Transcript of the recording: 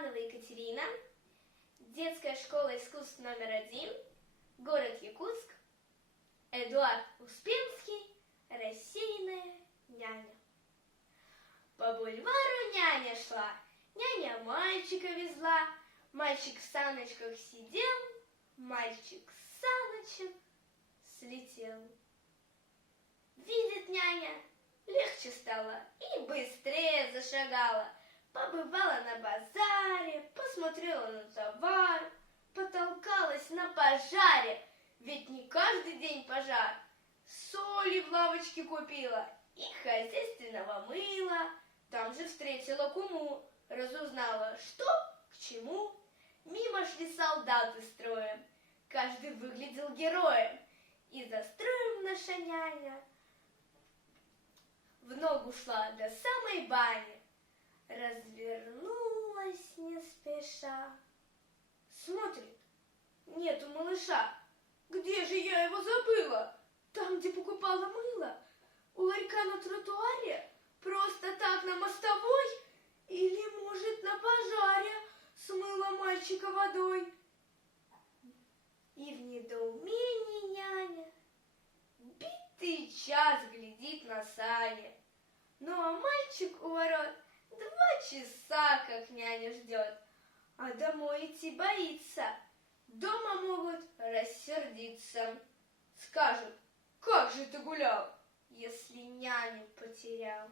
Романова Екатерина, детская школа искусств №1, город Якутск, Эдуард Успенский, рассеянная няня. По бульвару няня шла, няня мальчика везла, мальчик в саночках сидел, мальчик с саночек слетел. Видит няня, легче стало и быстрее зашагала. Побывала на базаре, посмотрела на товар, потолкалась на пожаре, ведь не каждый день пожар. Соли в лавочке купила и хозяйственного мыла. Там же встретила куму, разузнала, что к чему. Мимо шли солдаты строем, каждый выглядел героем. И за строем наша няня в ногу шла до самой бани. Развернулась не спеша. Смотрит, нету малыша. Где же я его забыла? Там, где покупала мыло? У ларька на тротуаре? Просто так на мостовой? Или, может, на пожаре смыла мальчика водой? И в недоумении няня битый час глядит на сани. Ну а мальчик у ворот 2 часа, как няня ждет, а домой идти боится. Дома могут рассердиться. Скажут, как же ты гулял, если няню потерял?